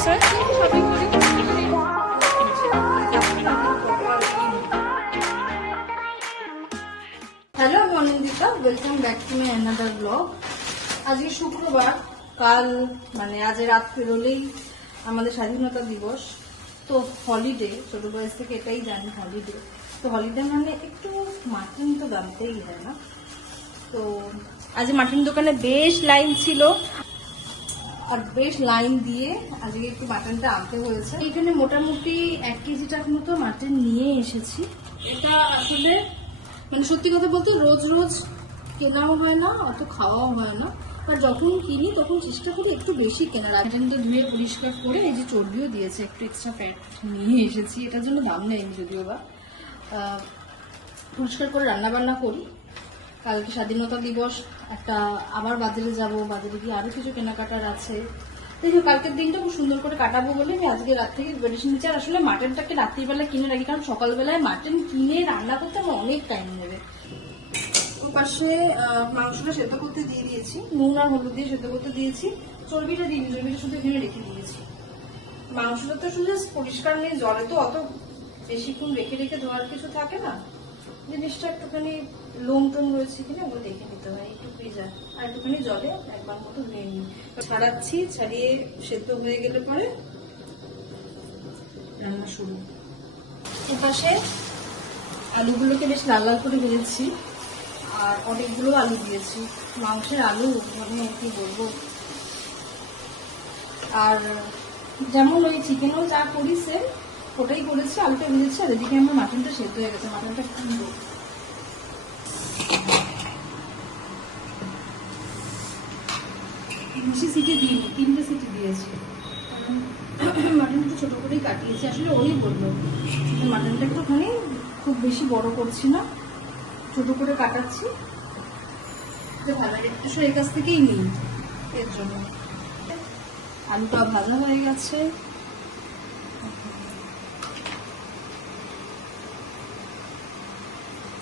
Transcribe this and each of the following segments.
আছে। হ্যালো, আমি Anindita, welcome back to my another blog. আজকে শুক্রবার, কাল মানে আজ রাত পেরোলেই আমাদের স্বাধীনতা দিবস। তো হলিডে, ছোট বয়স থেকে এটাই জানি হলিডে। তো হলিডে মানে একটু মাটন তো জানতেই হয় না। তো আজ মাটন দোকানে বেশ লাইন ছিল, আর বেশ লাইন দিয়ে আজকে একটু মাটনটা আনতে হয়েছে। এখানে মোটামুটি 1 কেজিটার মতো মাটন নিয়ে এসেছি। এটা আসলে মানে সত্যি কথা বলতে রোজ রোজ কেনাও হয় না, অত খাওয়াও হয় না। আর যখন কিনি তখন চেষ্টা করি একটু বেশি কেনার। মাটনটা ধুয়ে পরিষ্কার করে এই যে চর্বিও দিয়েছে, একটু এক্সট্রা ফ্যাট নিয়ে এসেছি। এটার জন্য দাম নেয়নি যদিও বা। পরিষ্কার করে রান্নাবান্না করি। কালকে স্বাধীনতা দিবস, একটা আবার বাজারে যাব, বাজারে গিয়ে আরো কিছু কেনাকাটার আছে। দেখো কালকের দিনটা খুব সুন্দর করে কাটাবো বলে আমি আজকে রাত থেকে বেরিয়ে নিচ্ছি। আর আসলে মাটনটাকে রাত্রিবেলা কিনে রাখি, কারণ সকালবেলায় মাটন কিনে রান্না করতে আমার অনেক টাইম নেবে। ওর পাশে মাংসটা সেদ্ধ করতে দিয়ে দিয়েছি, নুন আর হলুদ দিয়ে সেদ্ধ করতে দিয়েছি। চর্বিটা দিইনি, চর্বিটা শুধু এখানে রেখে দিয়েছি। মাংসটা তো শুধু পরিষ্কার নেই, জলে তো অত বেশিক্ষণ রেখে রেখে ধোয়ার কিছু থাকে না। জিনিসটা একটুখানি লোম টোম রয়েছে কিনা ওগুলো দেখে নিতে হয়, একটু ভেজা আর একটুখানি জলে একবার মতো ধুয়ে নিই। ছাড়াচ্ছি, ছাড়িয়ে সেদ্ধ হয়ে গেলে পরে রান্না শুরু। এপাশে আলুগুলোকে বেশ লাল লাল করে ভেজেছি, আর অনেকগুলো আলু দিয়েছি। মাংসের আলু মানে কি বলবো। আর যেমন ওই চিকেনও যা করিছে ওটাই করেছি, আলুটা ভেজেছি। আর এদিকে আমার মাটনটা সেদ্ধ হয়ে গেছে, মাটনটা কিনবো। বেশি সিটি দিইনি, 3টে সিটি দিয়েছি। মাটনটা ছোট করেই কাটিয়েছি। আসলে ওই বললো মাটনটা একটুখানি খুব বেশি বড় করছি না, ছোট করে কাটাচ্ছি। ভালো একটু এর কাছ থেকেই নিই, এর জন্য। আলুটা ভাজা হয়ে গেছে।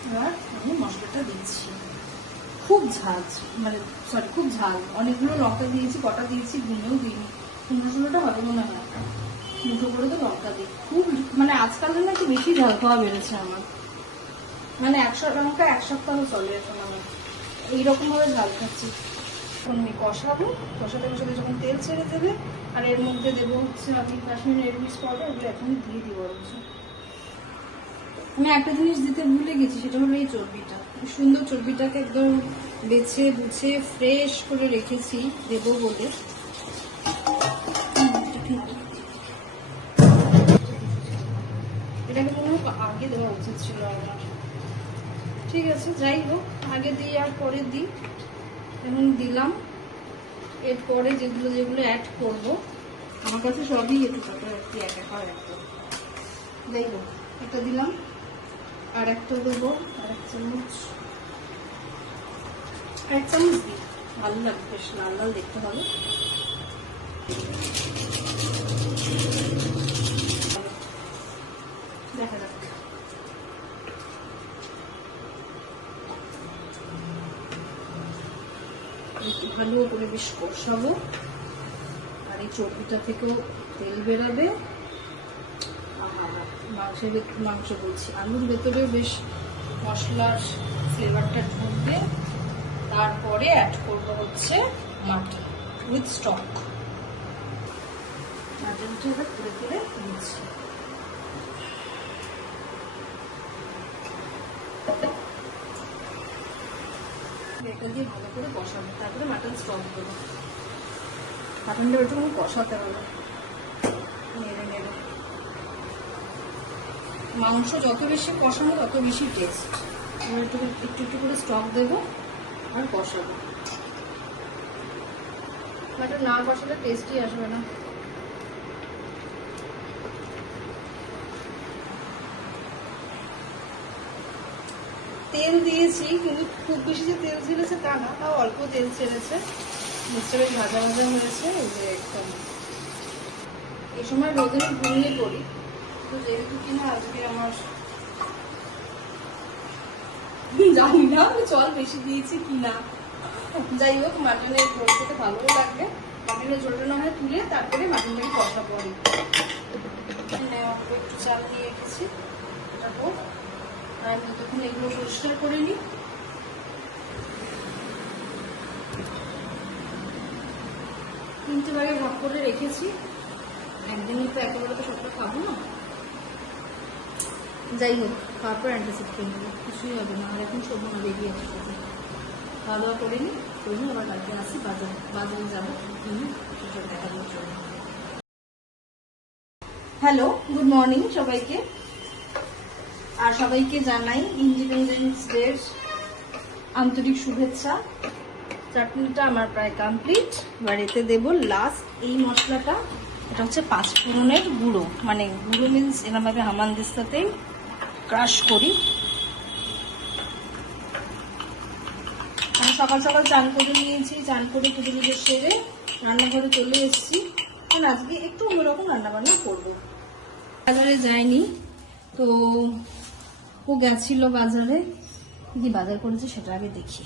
এবার আমি মশলাটা দিচ্ছি। খুব ঝাল, মানে সরি খুব ঝাল। অনেকগুলো লঙ্কা দিয়েছি, কটা দিয়েছি গুনেও দিইনি। 15-16টা হবে মনে হয়। মুঠো করে তো লঙ্কা দিই। খুব মানে আজকাল না একটু বেশি ঝাল খাওয়া বেড়েছে আমার। মানে 100 লঙ্কা 1 সপ্তাহ চলে এখন আমার, এইরকম ভাবে ঝাল খাচ্ছি। এখন আমি কষাবো, কষাতে কষাতে যখন তেল ছেড়ে দেবে, আর এর মধ্যে দেবো হচ্ছে আপনি কাশ্মীরি রেড মির্চ পাউডার, এগুলো এখন দিয়ে দিব। আমি একটা জিনিস দিতে ভুলে গেছি, সেটা হলো এই চর্বিটা। সুন্দর চর্বিটাকে একদম বেছে বুছে ফ্রেশ করে রেখেছি দেবো বলে। এটাকে মনে হয় আগে দেওয়া উচিত ছিল আমার। ঠিক আছে, যাই হোক, আগে দিই আর পরে দিই। এখন দিলাম। এরপরে যেগুলো যেগুলো অ্যাড করবো, আমার কাছে সবই একটু একা হয় একটা। যাই হোক, এটা দিলাম, আর একটা দেবো, আর 1 চামচ, 1 চামচ দিই। ভালো লাগবে, বেশ লাল লাল দেখতে হবে। দেখা যাক। ভালো করে বেশ কষাবো, আর এই চর্বিটা থেকেও তেল বেরাবে। মাংস বলছি, আলুর ভেতরে বেশ মশলার ফ্লেভারটা ঢুকবে। তারপরে অ্যাড করবো হচ্ছে মাটন উইথ স্টক। মাটনটা এবার করে করে দিচ্ছি। এটা দিয়ে ভালো করে কষাবো, তারপরে মাটন স্টক দেবো। মাটনটা একটু কষাতে হবে, নেড়ে নেড়ে। মাংস যত বেশি কষানো তত বেশি টেস্ট। এবার একটু একটু করে স্টক দেবো আর কষাবো। মাটন না কষালে টেস্টই আসবে না। তেল দিয়েছি, কিন্তু খুব বেশি যে তেল ছেড়েছে তা না, তাও অল্প তেল ছেড়েছে। মিক্সটা বেশ ভাজা ভাজা হয়েছে। একদম এই সময় রোদে ঘুমিয়ে পড়ি, তো যেহেতু কিনা আজকে আমার জানি না জল বেশি দিয়েছি কিনা। যাই হোক, মাটনের ঝোল খেতে ভালোই লাগবে। আমি এখানে ঝোলটা না হয় তুলে তারপরে মাটনটাকে কষাবো। একটু চাল নিয়ে রেখেছি, এটা হোক। আর আমি তখন এগুলো পরিষ্কার করে নিই। তিনটে ভাগে ভাগ করে রেখেছি, একদিনই তো একেবারে তো সবটা খাবো না। যাই হোক, তারপর অ্যান্টাসিড খেয়ে নেবো, কিছুই হবে না। আর এখন সব বেরিয়ে আসবে, খাওয়া দাওয়া করে নিই, আবার কালকে আসি, বাজারে যাবো, দেখা যাবে। চলে। হ্যালো, গুড মর্নিং সবাইকে। আর সবাইকে জানাই ইন্ডিপেন্ডেন্স ডের আন্তরিক শুভেচ্ছা। চাটনিটা আমার প্রায় কমপ্লিট। এবার এতে দেবো লাস্ট এই মশলাটা, এটা হচ্ছে 5 ফোড়নের গুঁড়ো, মানে গুঁড়ো মিন্স এরমভাবে হামানদিস্তাতেই ক্রাশ করি। আমি সকাল সকাল চান করে নিয়েছি, চান করে পুজো পুজো সেরে রান্নাঘরে চলে এসেছি। কারণ আজকে একটু অন্যরকম রান্নাবান্না করবো। বাজারে যায়নি তো, ও গেছিল বাজারে, কি বাজার করেছে সেটা আগে দেখি।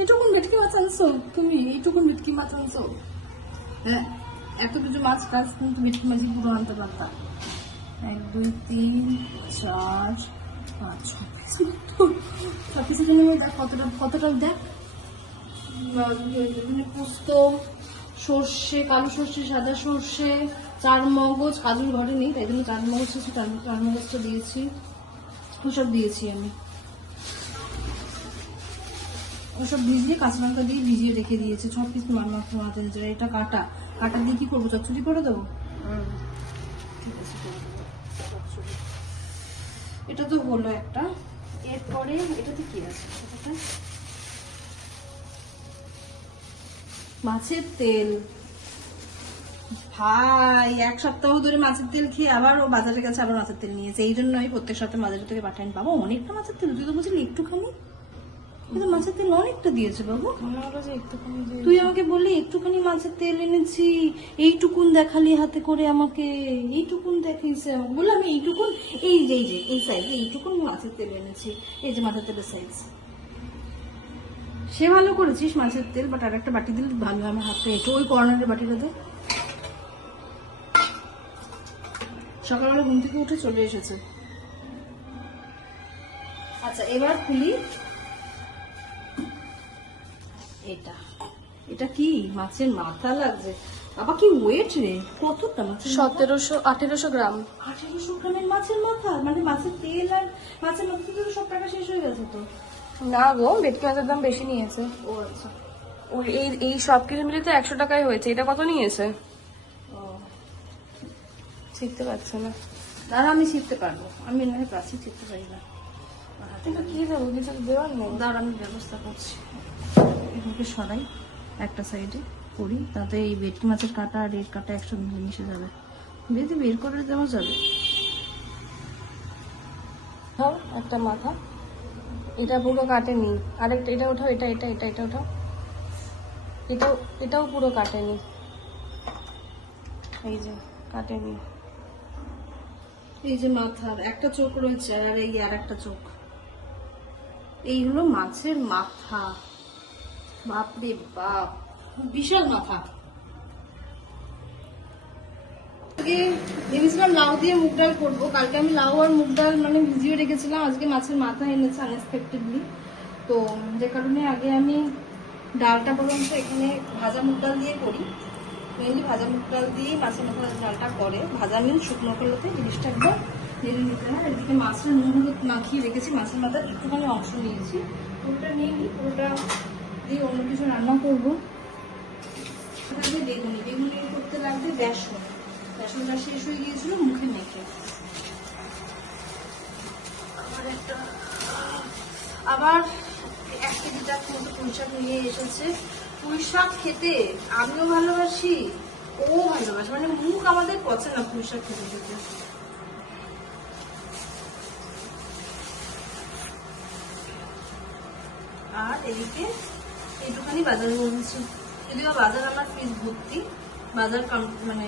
এইটুকুন ভেটকি মাছ আনছো তুমি? এইটুকুন ভেটকি মাছ আনছো? হ্যাঁ, এত কিছু মাছ কাজ, কিন্তু ভেটকি মাছই পুরো আনতে পারতাম। 1 2 3 4 5 6 পিস এখানে দেখ, কতটা দেখ। পোস্ত, সর্ষে, কালো সর্ষে, সাদা সর্ষে, 4 মগজ, কাজুর ঘরে নেই তাই জন্য 4 মগজ আছে, 4 মগজটা দিয়েছি, ওসব দিয়েছি আমি। ওসব ভিজিয়ে কাঁচা লঙ্কা দিয়ে ভিজিয়ে রেখে দিয়েছি। 6 পিস মাছ এনেছে। এটা কাটা দিয়ে কি করবো? চচ্চড়ি করে দেবো। ঠিক আছে, এটা তো হলো একটা। এরপরে এটাতে কি আছে? মাছের তেল। ভাই 1 সপ্তাহ ধরে মাছের তেল খেয়ে আবার ও বাজারের কাছে আবার মাছের তেল নিয়েছে। এই জন্য আমি প্রত্যেক সপ্তাহে বাজার থেকে পাঠাই। বাবা অনেকটা মাছের তেল, তুই তো বুঝলি একটুখানি, কিন্তু মাছের তেল অনেকটা দিয়েছে বাবু। তুই আমাকে বললি একটুখানি মাছের তেল এনেছি, এইটুকুন দেখালি হাতে করে আমাকে, এইটুকুন দেখিয়েছে আমাকে। বললাম আমি এইটুকুন, এই যে এই সাইজ, এইটুকুন মাছের তেল এনেছি, এই যে মাছের তেলের সাইজ। সে ভালো করেছিস মাছের তেল, বাট আর একটা বাটি দিলে ভালো হয়। আমার হাতে একটু ওই কর্নারের বাটিটাতে। সকালবেলা ঘুম থেকে উঠে চলে এসেছে। আচ্ছা, এবার খুলি। এটা কি মাছের মাথা লাগছে? বাবা কি ওয়েট রে, কতটা মাছের? 1800 গ্রাম। 1800 গ্রামের মাছের মাথা, মানে মাছের তেল আর মাছের মাথা থেকে সব টাকা শেষ হয়ে গেছে তো। না গো, ভেটকি মাছের দাম বেশি নিয়েছে। ও আচ্ছা, ওই এই সব কিছু মিলে তো 100 টাকায় হয়েছে। এটা কত নিয়েছে? শিখতে পারছে না। দাঁড়া, আমি শিখতে পারবো। আমি এখানে প্লাস্টিক শিখতে পারি না। কিন্তু কি দেবো, কিছু দেওয়ার নেই। দাঁড়া, আমি ব্যবস্থা করছি। এগুলোকে সরাই একটা সাইডে করি, তাতে এই ভেটকি মাছের কাটা আর এর কাটা একসঙ্গে মিশে যাবে। বেশি বের করে দেওয়া যাবে। একটা মাথা, এটা পুরো কাটেনি। আরেকটা, এটা ওঠাও, এটা ওঠাও। এটাও পুরো কাটেনি, এই যে কাটেনি। এই যে মাথার একটা চোখ রয়েছে, আর এই আর একটা চোখ। এই হলো মাছের মাথা। বাপরে বাপ, বিশাল মাথা। ভেবেছিলাম লাউ দিয়ে মুগ ডাল করবো। কালকে আমি লাউ আর মুগ ডাল মানে ভিজিয়ে রেখেছিলাম। আজকে মাছের মাথা এনেছে আনএক্সপেক্টেডলি, তো যে কারণে আগে আমি ডালটা বরঞ্চ এখানে ভাজা মুগ ডাল দিয়ে করি। মেনলি ভাজা মুগ ডাল দিয়ে মাছের মাথা ডালটা করে। ভাজা মিন শুকনো করলেতে জিনিসটা একবার নেড়ে নিতে হয়। এদিকে মাছটা নুন হলুদ মাখিয়ে রেখেছি, মাছের মাথার একটুখানি অংশ নিয়েছি, পুরোটা নিয়ে নিই। পুরোটা দিয়ে অন্য কিছু রান্না করবো। বেগুনি করতে লাগবে বেসনটা শেষ হয়ে গিয়েছিল মুখে মেখে। আবার 1 কেজিটার মতো পুঁই শাক নিয়ে এসেছে। পুঁই শাক খেতে আমিও ভালোবাসি, ও ভালোবাসে, মানে মুখ আমাদের পচে না পুঁই শাক খেতে খেতে। আর এদিকে একটুখানি বাজার বলছি, যদিও বাজার আমার ফ্রিজ ভর্তি। বাজার মানে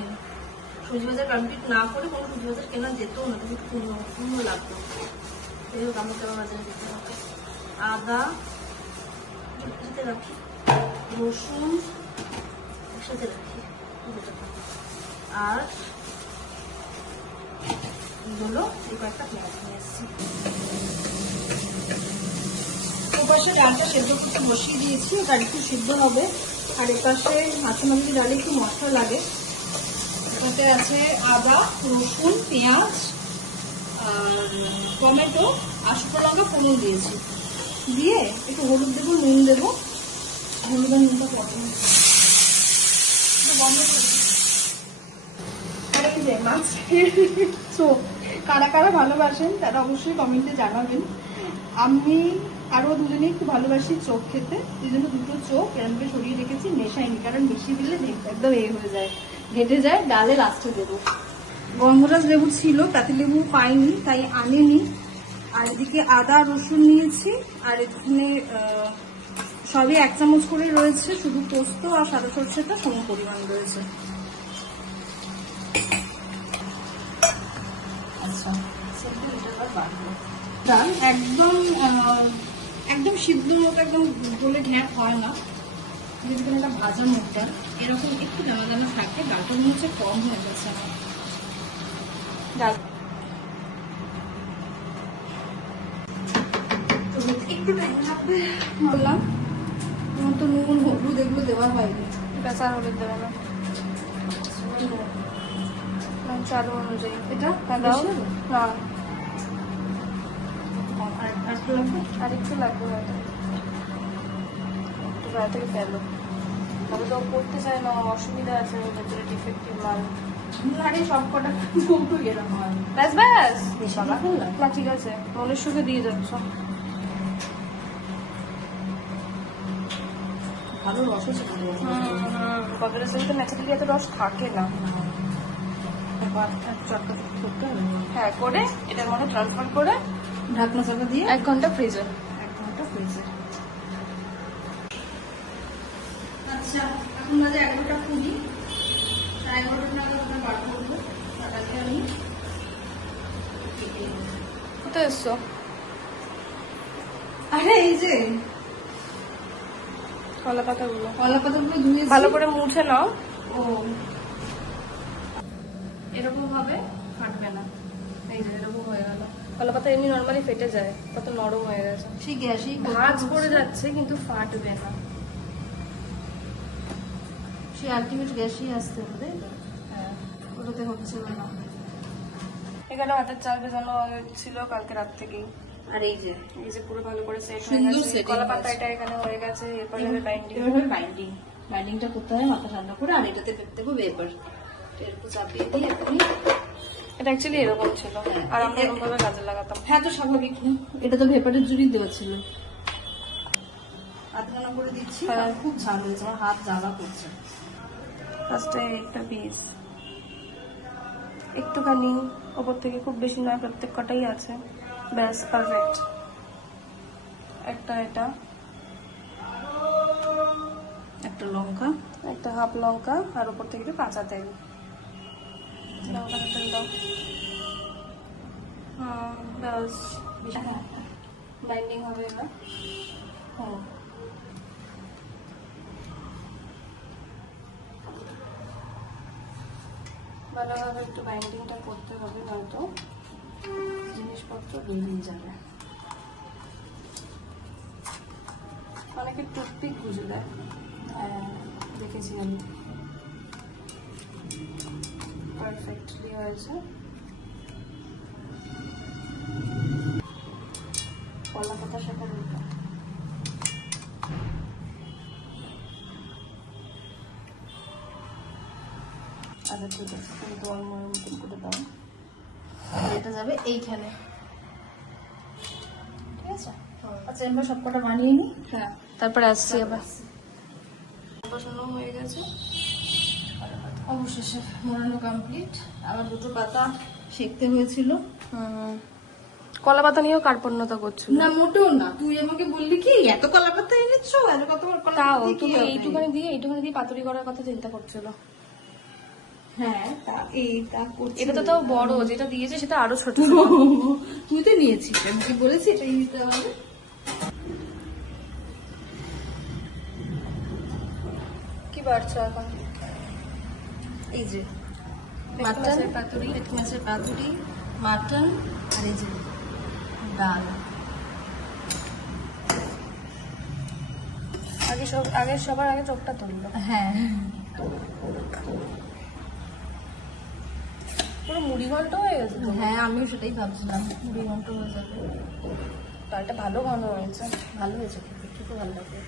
সবজি বাজার কমপ্লিট না করে কোনো সবজি বাজার কেনা যেত না, কিন্তু পুরো লাগতো। এই হোক, আমাকে আবার বাজারে যেতে হবে। আদা, একসাথে রাখি, রসুন একসাথে রাখি, আর এগুলো এই কয়েকটা পেঁয়াজ নিয়ে এসেছি। এপাশে ডালটা সেদ্ধ করতে বসিয়ে দিয়েছি, ওটা একটু সিদ্ধ হবে। আর এপাশে মাছের ডালে একটু মশলা লাগে, এটাতে আছে আদা, রসুন, পেঁয়াজ আর টমেটো আর শুকনো লঙ্কা ফোড়ন দিয়েছি, দিয়ে একটু হলুদ দেবো, নুন দেবো, হলুদ আর নুনটা পরে বন্ধ করে দিই। আর এই যে মাছের চোখ কারা কারা ভালোবাসেন তারা অবশ্যই কমেন্টে জানাবেন। আমি আরও দুজনেই খুব ভালোবাসি চোখ খেতে, এই জন্য দুটো চোখ এরমকে সরিয়ে রেখেছি, মেশাইনি, কারণ মিশিয়ে দিলে একদম হয়ে যায়, ঘেটে যায়, ডালে লাস্টে দেবো। গন্ধরাজ লেবু ছিল, পাতি লেবু পাইনি তাই আনিনি। আর এদিকে আদা রসুন নিয়েছি, আর এখানে সবই 1 চামচ করে রয়েছে, শুধু পোস্ত আর সাদা সরষেটা সম পরিমাণ রয়েছে। আচ্ছা, ডাল একদম একদম সিদ্ধ মতো, একদম গলে ঘ্যাট হয় না, যদি এটা ভাজা মুগ ডাল এরকম একটু দানা দানা থাকে। ডালটা মনে হচ্ছে কম হয়ে গেছে আমার ডাল, একটু টাইম লাগবে বললাম। আমার তো নুন হলুদ এগুলো দেওয়ার হয়নি, বেচার হলুদ দেবে না, চালু অনুযায়ী এটা দাও না, আর আর একটু লাগবে হয়তো, একটু বাইরে থেকে ফেলো, তবে তো করতে চায় না, অসুবিধা আছে, ভেতরে ডিফেক্টিভ মাল। আরে সব কটা কৌটো এরকম হয়। ব্যাস ব্যাস, বেশি না ফেললাম না ঠিক আছে, মনের সুখে দিয়ে যাচ্ছ। ভালো রস আছে, বদলের সাথে ন্যাচারালি এত রস থাকে না। চটকা করতে হবে, হ্যাঁ করে এটার মধ্যে ট্রান্সফার করে ঢাকনা চাপা দিয়ে 1 ঘন্টা ফ্রিজে। 1 ঘন্টা ফ্রিজে। আচ্ছা, এখন বাজে 11:20, 11:30 নাগাদ আমরা বার করবো। তার আগে আমি কোথায় এসছো? আরে এই যে কলা পাতাগুলো কলা পাতাগুলো ধুয়েছি, ভালো করে মুছে নাও, ও এরকম ভাবে ফাটবে না। এই যে এরকম হয়ে গেল। কলা পাতা এমনি নর্মালি ফেটে যায়, কত নরম হয়ে গেছে, সেই গ্যাসেই ভাঁজ পড়ে যাচ্ছে কিন্তু ফাটবে না। সেই আলটিমেট গ্যাসেই আসতে হবে, হ্যাঁ, ওটাতে হচ্ছে না। এখানে ভাতের চাল ভেজানো ছিল কালকে রাত থেকেই, আর এই যে পুরো ভালো করে সেট হয়ে সুন্দর গেছে, setting কলা হয়েছে। পাতা এটা এখানে হয়ে গেছে, এরপরে হবে বাইন্ডিং। এভাবে বাইন্ডিংটা করতে হয় মাথা ঠান্ডা করে। আর এটাতে দেবো পেপার, এরকম চাপিয়ে দিয়ে এখনই। এটা অ্যাকচুয়ালি এরকম ছিল, আর আমরা এরকম ভাবে কাজে লাগাতাম। হ্যাঁ, তো স্বাভাবিক না, এটা তো ভেপারের জুড়ি দেওয়া ছিল। আধখানা করে দিচ্ছি, হ্যাঁ। খুব ঝাল হয়েছে, আমার হাত জ্বালা করছে। ফার্স্টে একটা পিস, একটুখানি ওপর থেকে, খুব বেশি নয়, প্রত্যেক কটাই আছে, ব্যাস পারফেক্ট। একটা এটা, একটা লঙ্কা, একটা হাফ লঙ্কা, আর ওপর থেকে একটু কাঁচা তেল। লঙ্কাটা তেল দাও, ব্যাস বাইন্ডিং হবে এবার। হ্যাঁ, ভালোভাবে একটু বাইন্ডিংটা করতে হবে, নয়তো জিনিসপত্র বেরিয়ে যাবে। অনেকে টুথপিক গুঁজে দেয়, দেখেছি আমি। পারফেক্টলি হয়েছে। কলা পাতার সাথে রুটা, আচ্ছা ঠিক আছে, তুমি তোমার মনের মতন করে দাও। এটা যাবে এইখানে, ঠিক আছে? আচ্ছা, এবার সবকটা বানিয়ে নিই। হ্যাঁ, তারপরে আসছি আবার। বসানো হয়ে গেছে, অবশেষে মোড়ানো কমপ্লিট। আবার দুটো পাতা সেঁকতে হয়েছিল। কলা পাতা নিয়েও কার্পণ্যতা করছিল। না, মোটেও না, তুই আমাকে বললি কি এত কলা পাতা এনেছো, এত কত কলা তাও পাতা দিয়ে কি তুমি হবে? এইটুখানি দিয়ে পাতুরি করার কথা চিন্তা করছিল। হ্যাঁ, তা করছি। এটা তো তাও বড়, যেটা দিয়েছে সেটা আরো ছোট। তুই তো নিয়েছিস, আমি কি বলেছি এটাই নিতে হবে? বাড়ছো এখন? এই যে ভেটকি মাটন, মাছের পাতুরি। ভেটকি মাছের পাতুরি, মাটন, আর এই যে ডাল। সবার আগে চোখটা তুললো। হ্যাঁ, পুরো মুড়ি ঘন্ট হয়ে গেছে তো। হ্যাঁ আমিও সেটাই ভাবছিলাম, 2 ঘন্টা হয়ে যাবে। ডালটা ভালো ঘন হয়েছে। ভালো হয়েছে, খেতে খেতে ভালো লাগে।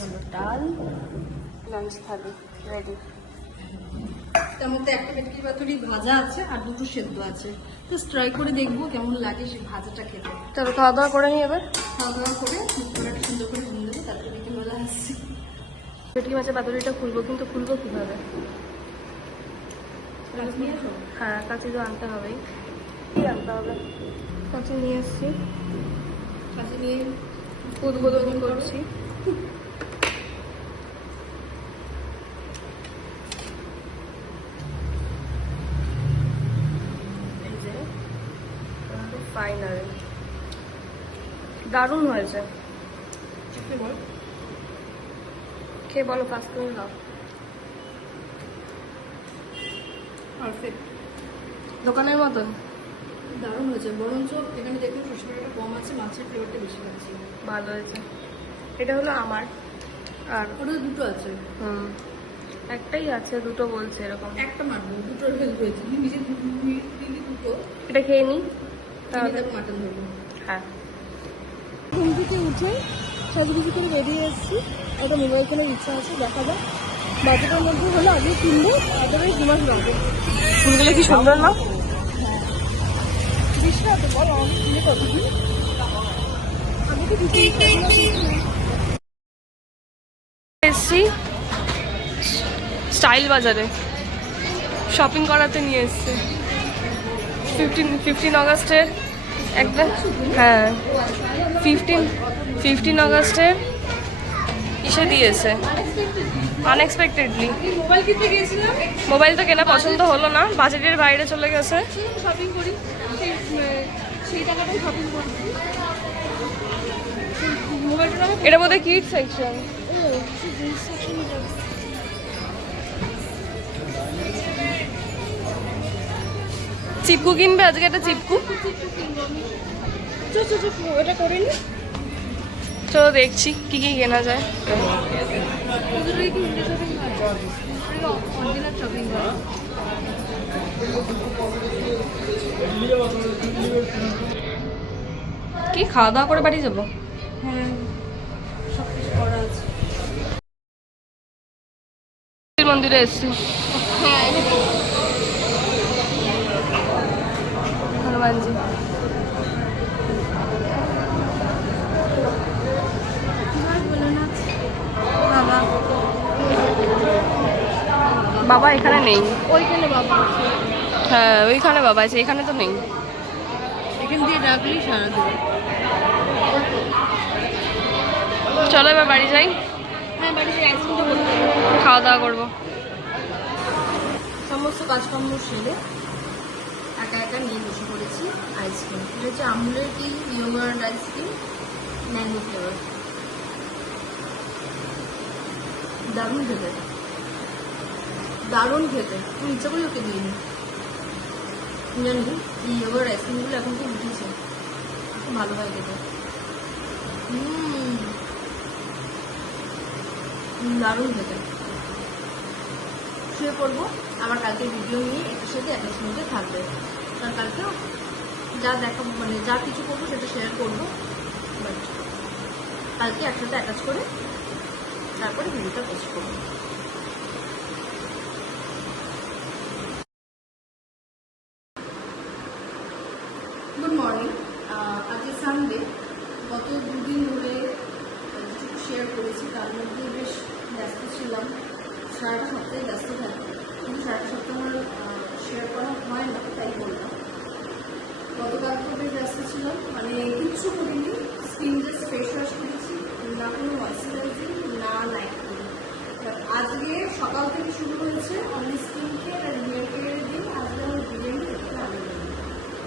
হলো ডাল, লাঞ্চ থালি রেডি। তার মধ্যে একটা ভেটকি পাতুরি ভাজা আছে আর 2টো সেদ্ধ আছে। জাস্ট ট্রাই করে দেখবো কেমন লাগে সেই ভাজাটা খেতে। চলো খাওয়া দাওয়া করে নিই এবার। খাওয়া দাওয়া করে মুখটা সুন্দর করে ধুয়ে দেবো, তারপরে বিকেলবেলা আসছি। ভেটকি মাছের পাতুরিটা খুলবো, কিন্তু খুলবো কিভাবে? কাজ নিয়ে আসো। হ্যাঁ, কাঁচি তো আনতে হবেই। কি আনতে হবে? কাঁচি নিয়ে এসছি, কাছে নিয়ে উদ্বোধন করছি। এই যে ফাইনাল, দারুণ হয়েছে। খেয়ে বলো, ফার্স্ট করে দাও। পারফেক্ট, দোকানের মতন দারুণ হয়েছে। বরঞ্চ এখানে দেখুন সসুরিটা কম আছে, মাছের ফ্লেভারটা বেশি লাগছে। ভালো হয়েছে। এটা হলো আমার, আর ওটা 2টো আছে। একটাই আছে, দুটো বলছে এরকম। একটা মাটন, 2টোর হেল্প হয়েছে। নিজে দিদি 2টো, এটা খেয়ে নিই তাহলে তাহলে। মাটন ধরবো। হ্যাঁ, ঘুম থেকে উঠে সাজুগুজু করে বেরিয়ে এসেছি। একটা মোবাইল কেনার ইচ্ছা আছে, দেখা যাক। বাজেটের মধ্যে হলে আগে কিনবো, আদারওয়াইজ 2 মাস লাগবে। ফুলগুলো কি সুন্দর না? বেশি রাতে বলো, আমি কিনে কতদিন আমি তো দুটো এসছি স্টাইল বাজারে, শপিং করাতে নিয়ে এসছে। 15 আগস্টের একটা, হ্যাঁ 15 আগস্টের ইসে দিয়েছে আনএক্সপেক্টেডলি। মোবাইল কিনতে গিয়েছিলাম, মোবাইল তো কেনা পছন্দ হলো না, বাজেটের বাইরে চলে গেছে। শপিং করি, সেই টাকাটাই শপিং করছি। মোবাইলটা এটার মধ্যে কিড সেকশন। চিপকু কিনবে আজকে, একটা চিপকু। এটা করে নি। চলো দেখছি কি কি কেনা যায়। ওদেরই কি উইন্ডো শপিং হয়, অরিজিনাল শপিং হয়। কি খাওয়া দাওয়া করে বাড়ি যাবো? হ্যাঁ, সব কিছু করা আছে। মন্দিরে এসছি, হ্যাঁ, হনুমানজি। বাবা বাবা এখানে নেই। ওইখানে বাবা আছে, হ্যাঁ ওইখানে বাবা আছে, এখানে তো নেই। এখান দিয়ে ডাকলেই সারা দেবে। চলো এবার বাড়ি যাই, হ্যাঁ, বাড়িতে আইসক্রিমটা বলে দেবো। খাওয়া দাওয়া করবো। সমস্ত কাজকর্ম সেরে একা একা নিয়ে বসে পড়েছি আইসক্রিম। এটা হচ্ছে আমুলের কি ইয়োগার্ট আইসক্রিম, ম্যাঙ্গো ফ্লেভার। দারুণ খেতে, দারুণ খেতে। আমি ইচ্ছা করি ওকে দিইনি, জানি এই ইয়োগার্ট আইসক্রিমগুলো এখন খুব উঠেছে, খুব ভালো হয় খেতে। দারুণ খেতে। শুয়ে পড়বো, আবার কালকে ভিডিও নিয়ে এটার সাথে অ্যাটাচ মধ্যে থাকবে। কারণ কালকেও যা দেখাবো, মানে যা কিছু করবো সেটা শেয়ার করবো, বাট কালকে একসাথে অ্যাটাচ করে তারপরে ভিডিওটা পোস্ট করবো। গুড মর্নিং, আজকে সানডে। গত 2 দিন ধরে যেটুকু শেয়ার করেছি তার মধ্যে বেশ ব্যস্ত ছিলাম, সারাটা সপ্তাহে ব্যস্ত থাকি, কিন্তু সারাটা সপ্তাহ আমার শেয়ার করা হয় না, তাই বললাম। গতকাল তো বেশ ব্যস্ত ছিলাম, মানে কিচ্ছু করিনি, স্কিন জাস্ট ফেস ওয়াশ করেছি, না কোনো ময়শ্চারাইজিং, না নাইট ক্রিম। বাট আজকে সকাল থেকে শুরু হয়েছে অনলি স্কিন কেয়ার আর হেয়ার কেয়ারের দিন। আজকে আমার বিরিয়ানি দেখতে ভালো লাগে,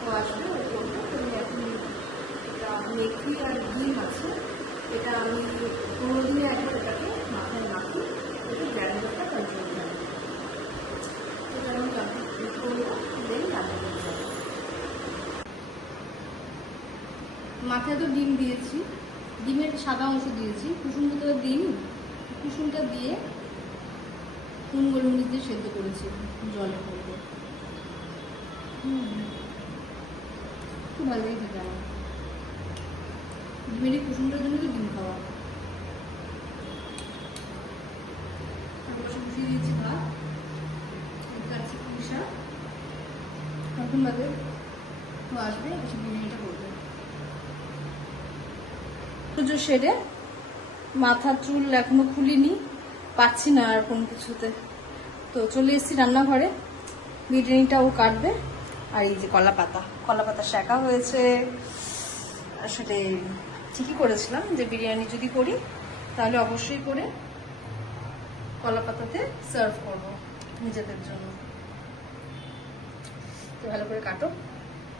ও আসবে, ও করবো। তুমি এখন এটা মেথি আর ডিম আছে, এটা আমি 15 দিনে একবার এটাকে মাথায় মাখি, একটু মাথায় তো ডিম দিয়েছি, ডিমের সাদা অংশ দিয়েছি, কুসুমটা তো ডিম, কুসুমটা দিয়ে নুন গোলমরিচ দিয়ে সেদ্ধ করেছি জলের মধ্যে। খুব ভালো লাগে খেতে আমার। ডিমের কুসুমটার জন্য তো ডিম খাওয়া। বসিয়ে দিয়েছি ভাত, কাটছি পুঁই শাক, এখন বাদে তো আসবে, এসে বিরিয়ানিটা করবে। পুজো সেরে মাথার চুল এখনো খুলিনি, পাচ্ছি না আর কোনো কিছুতে, তো চলে এসেছি রান্নাঘরে। বিরিয়ানিটাও কাটবে। আর এই যে কলা পাতা শাঁকা হয়েছে। আসলে ঠিকই করেছিলাম যে বিরিয়ানি যদি করি তাহলে অবশ্যই করে কলা পাতাতে সার্ভ করবো নিজেদের জন্য। তো ভালো করে কাটো,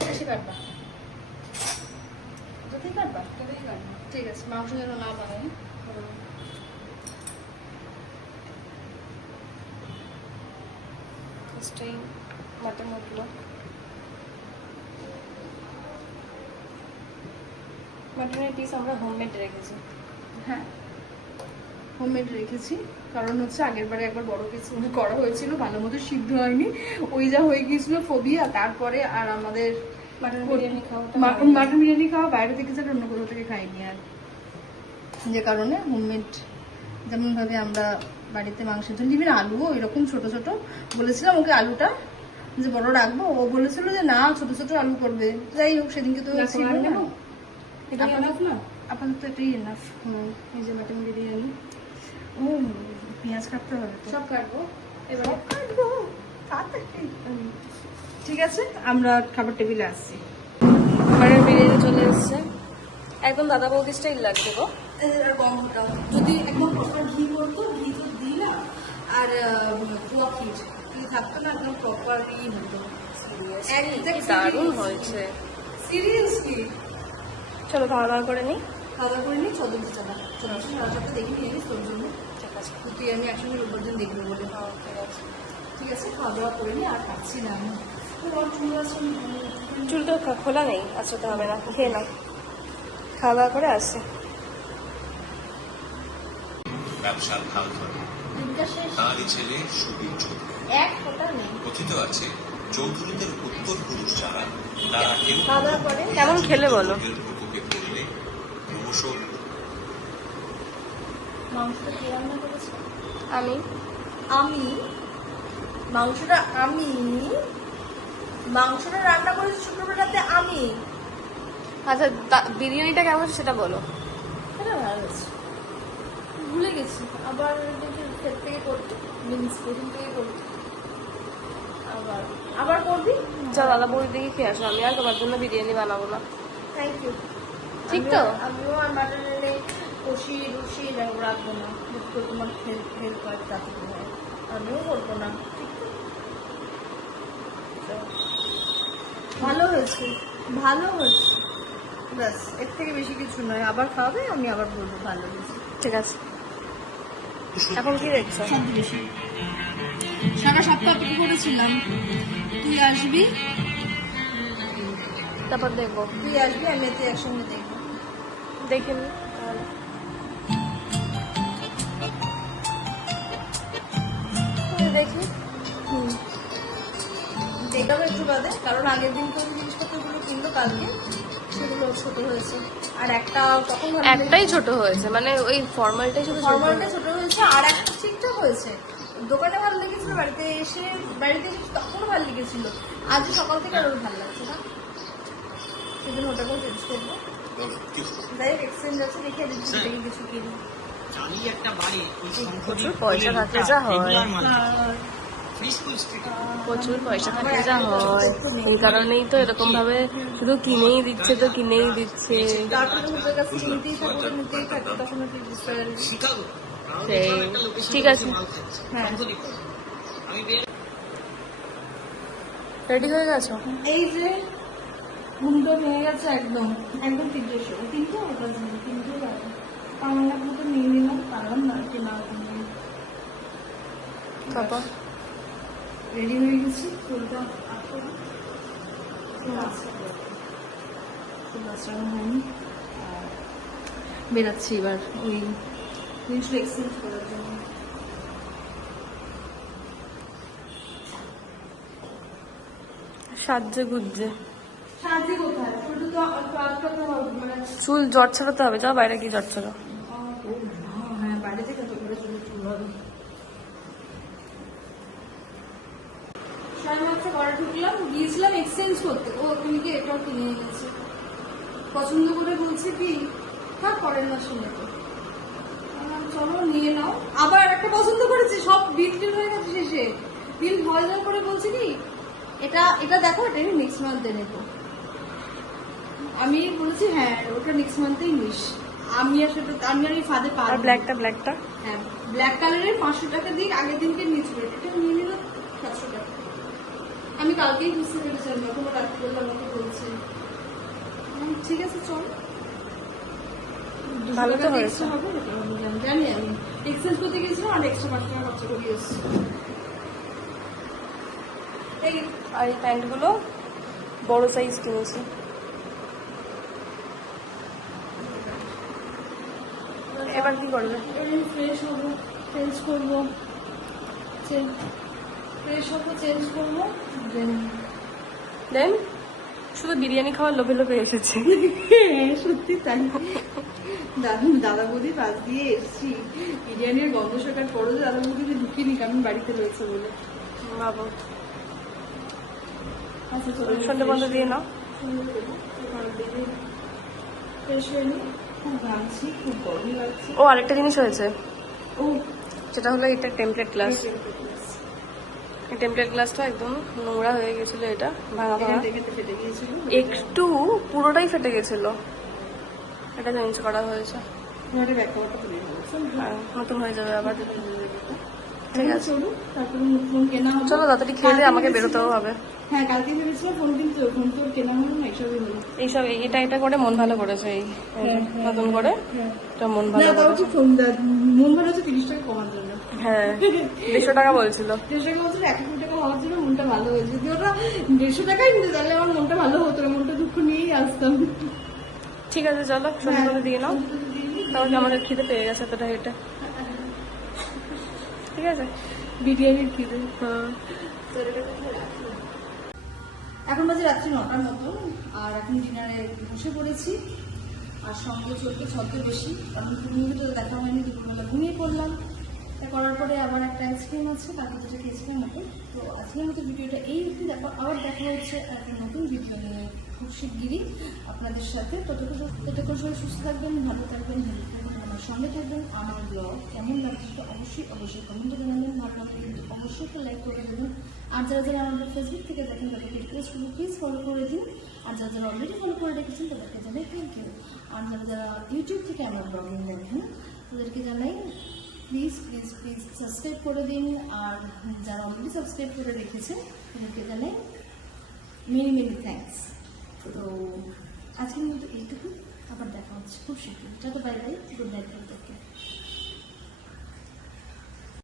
বেশি কাটবা, যতই কাটবা ততই কাটবা, ঠিক আছে? মাংস যেন না বানাই। মাটন উঠলো, মাটনের পিস আমরা হোমমেড রেখেছি। হ্যাঁ, হোমমেড রেখেছি, কারণ হচ্ছে আগের বারে একবার বড় পিস করা হয়েছিল, ভালো মতো সিদ্ধ হয়নি, ওই যা হয়ে গিয়েছিল ফোবিয়া। তারপরে আর আমাদের মাটন বিরিয়ানি খাওয়া মাটন বিরিয়ানি খাওয়া বাইরে থেকে যেটা অন্য কোথাও থেকে খাইনি আর, যে কারণে হোমমেড যেমন ভাবে আমরা বাড়িতে মাংসের জন্য দিবি না, আলুও এরকম ছোট ছোট বলেছিলাম ওকে, আলুটা যে বড় রাখবো, ও বলেছিল যে না ছোট ছোট আলু করবে। যাই হোক, সেদিনকে তো ছিল না, এটা এনাফ না, আপাতত এটাই এনাফ। এই যে মাটন বিরিয়ানি। ও পেঁয়াজ কাটতে হবে তো, সব কাটবো এবার। কাটবো তাড়াতাড়ি। ঠিক আছে, আমরা খাবার টেবিলে আসছি। মাটন বিরিয়ানি চলে এসছে, একদম দাদা বৌদি স্টাইল লাগছে গো। আর গন্ধটা যদি একদম প্রপার ঘি করতো, ঘি তো দিই না, আর পুয়া ক্ষীর থাকতো না, একদম প্রপারলি হতো। দারুণ হয়েছে। সিরিয়াসলি চলো খাওয়া দাওয়া করে নিই। খাওয়া করে নিই, চল্লিশ টাকা সাথে দেখে নিয়ে নিস তোর জন্য। ঠিক আছে, তুই আমি একসঙ্গে রোববার দিন দেখবো বলে। ঠিক আছে। ঠিক আছে, খাওয়া দাওয়া করে নিই, আর পাচ্ছি না আমি। চুল তো খোলা নেই, আসতে হবে না, খেয়ে নাও, খাওয়া দাওয়া করে আসছি। ব্যবসার হাল ধরে তাঁরই ছেলে সুবীর চৌধুরী। এক ফোঁটা নেই। কথিত আছে চৌধুরীদের উত্তর পুরুষ যারা তারা কেউ খাওয়া দাওয়া করে কেমন খেলে বলো? প্রকোপে পড়লে ক্রমশ মাংসটা কে রান্না করেছে? আমি মাংসটা রান্না করেছি শুক্রবার রাতে আমি। আচ্ছা, বিরিয়ানিটা কেমন হচ্ছে সেটা বলো। এটা ভালো হয়েছে, ভুলে গেছি। আবার ক্ষেত থেকে করতে, মিন্স প্রথম থেকে করতে, আবার করবি। যা দাদা বৌদি দেখে খেয়ে আসো, আমি আর তোমার জন্য বিরিয়ানি বানাবো না। Thank you. ঠিক তো? আমিও আর মাটন এনে কষি রুষি রাখবো না, দুটো তোমার হেল্প হয় তাতে হয়, আমিও করবো না। ঠিক তো? ভালো হয়েছে, ব্যাস, এর থেকে বেশি কিছু নয়। আবার খাওয়াবে, আমি আবার বলবো ভালো হয়েছে। ঠিক আছে, এখন কি দেখছো? সারা সপ্তাহ অপেক্ষা করেছিলাম, তুই আসবি, তারপর দেখবো। আমি এতে একসঙ্গে দেখবো। দেখিনি তাহলে। দেখি দেখাবো একটু বাদে, কারণ আগের দিন তো জিনিসপত্রগুলো কিনলো কালকে, সেগুলো ছোট হয়েছে। আর একটা তখন একটাই ছোট হয়েছে, মানে ওই ফর্মালটাই শুধু ফর্মালটা ছোট হয়েছে, আর একটা ঠিকঠাক হয়েছে। দোকানে ভালো লেগেছিল, বাড়িতে এসে তখনও ভালো লেগেছিল, আজ সকাল থেকে আরো ভালো লাগছে না, সেজন্য ওটাকেও চেঞ্জ করবো। যাই হোক, এক্সচেঞ্জ আছে, দেখে থেকে কিছু কিনি। প্রচুর পয়সা থাকলে যা হয়, প্রচুর পয়সা থাকলে যা হয়, এই কারণেই তো এরকম ভাবে শুধু কিনেই দিচ্ছে তো কিনেই দিচ্ছে। তারপরে ওদের কাছে নিতেই থাকে, তখন আর কি বুঝতে পারবি। সেই ঠিক আছে, হ্যাঁ, রেডি হয়ে গেছো? এই যে ঘুমটা ভেঙে গেছে একদম 3টে আমার মতো নিয়ে নিলাম, পারলাম না কি না ঘুমিয়ে। তারপর রেডি হয়ে গেছি, চুলটা আটকে হয়নি। বেরাচ্ছি এবার ওই জিনিসটা এক্সচেঞ্জ করার জন্য। সাজে গুজে সাজি কোথায়? শুধু তো কাজ করতে হবে, মানে চুল জট ছাড়াতে হবে, যাও বাইরে গিয়ে জট ছাড়াও। হ্যাঁ বাইরে থেকে তো করে চুল হবে। সাড়ে মাসে ঘরে ঢুকলাম, গিয়েছিলাম এক্সচেঞ্জ করতে, ও ওখানে গিয়ে এটাও কিনে এনেছে। পছন্দ করে বলছে কি থাক পরের মাসে নেবো। চলো নিয়ে নাও। আবার একটা পছন্দ করেছি, সব বিল টিল হয়ে গেছে শেষে। বিল হয়ে যাওয়ার পরে বলছে কি এটা এটা দেখো, এটা আমি নেক্সট মান্থে নেবো। আমি বলেছি হ্যাঁ ওটা নেক্সট মান্থেই নিস। আমি আর এই ফাঁদে পা আর দিইনি। ব্ল্যাকটা হ্যাঁ ব্ল্যাক কালারের 500 টাকা দিয়ে আগের দিনকে নিয়েছিল, এটা নিয়ে নিল 700 টাকা। আমি কালকেই বুঝতে পেরেছিলাম, যখন ও রাত্রি বললাম আমাকে বলছে ঠিক আছে চল। ভালো তো 200 টাকা হয়েছে। extra হবে, এটা আমি জানি। আমি এক্সচেঞ্জ করতে গেছিলাম আর এক্সট্রা 5 টাকা খরচা করে এসেছি। আর এই প্যান্টগুলো বড় সাইজ কিনেছি। এবার কি করবে? ফ্রেশ হবো, চেঞ্জ করবো, ফ্রেশ হবো, চেঞ্জ করবো, দেন শুধু বিরিয়ানি খাওয়ার লোভে লোভে এসেছি। সত্যি তাই। দাদা বৌদি পাশ দিয়ে এসেছি, বিরিয়ানির গন্ধ শাকার পরও দাদা বৌদিকে ঢুকিনি, কারণ বাড়িতে রয়েছে বলে। বাবু আচ্ছা চলো সন্ধ্যে বন্ধ দিয়ে নাও। ফ্রেশ হয়ে নি, খুব ঘামছি, খুব গরম লাগছে। ও আরেকটা জিনিস হয়েছে, ও সেটা হলো এটা টেমপ্লেট গ্লাস। এই টেমপ্লেট গ্লাসটা একদম নোংরা হয়ে গেছিল, এটা ভাঙা ভাঙা, ফেটে গিয়েছিল, একটু পুরোটাই ফেটে গেছিল। এটা চেঞ্জ করা হয়েছে, ঘরে ব্যাক কভারটা তুলে দিয়েছে। আর নতুন হয়ে যাবে আবার। ঠিক আছে চলো তারপরে ফোন কেনা হবে। চলো তাড়াতাড়ি খেয়ে দিয়ে আমাকে বেরোতেও হবে। হ্যাঁ কালকে ভেবেছিলাম ফোন কিনতে, ফোন তো কেনা হলো না, এসবই হলো। এইসব এটা করে মন ভালো করেছে, এই নতুন করে এটা মন না ভালো তাও করেছে। ঠিক ফোন মন ভালো হচ্ছে 30 টাকা কমার জন্য। হ্যাঁ 150 টাকা বলছিল। 150 টাকা বলছিল, 100 টাকা হওয়ার জন্য মনটা ভালো হয়েছে। যদি ওটা 150 টাকাই নিতে তাহলে আমার মনটা ভালো হতো না, মনটা দুঃখ নিয়েই আসতাম। ঠিক আছে চলো সন্ধ্যে করে দিয়ে নাও, তাহলে আমাদের খিদে পেয়ে গেছে এতটা হেঁটে। ঠিক আছে বিরিয়ানির খিদে। হুম। এখন বাজে রাত্রি 9টার মতো, আর এখন ডিনারে বসে পড়েছি। আর সঙ্গে চলতে ছদ্ম বেশি, কারণ ঘুমিয়ে তো দেখা হয়নি, দুপুরবেলা ঘুমিয়ে পড়লাম। তা করার পরে আবার একটা আইসক্রিম আছে, কালকে যেটা খেয়েছিলাম ওকে। তো আজকের মতো ভিডিওটা এই অবধি, দেখো আবার দেখা হচ্ছে একটা নতুন ভিডিও নিয়ে খুব শিগগিরই আপনাদের সাথে। ততক্ষণ সবাই সুস্থ থাকবেন, ভালো থাকবেন, হেল্প থাকবেন, আমার সঙ্গে থাকবেন। আমার ব্লগ কেমন লাগছে তো অবশ্যই কমেন্টে জানাবেন, ভালো লাগলে কিন্তু অবশ্যই একটা লাইক করে দেবেন। আর যারা আমাদের ফেসবুক থেকে দেখেন তাদেরকে রিকোয়েস্ট করবো প্লিজ ফলো করে দিন। আর যারা অলরেডি ফলো করে রেখেছেন তাদেরকে জানাই থ্যাংক ইউ। আর যারা ইউটিউব থেকে আমার ব্লগিং দেখেন তাদেরকে জানাই প্লিজ সাবস্ক্রাইব করে দিন। আর যারা অলরেডি সাবস্ক্রাইব করে রেখেছেন তাদেরকে জানাই মেনি থ্যাঙ্কস। তো আজকের মতো এইটুকু, আবার দেখা হচ্ছে খুব শীঘ্রই। যত বাই বাই, গুড নাইট।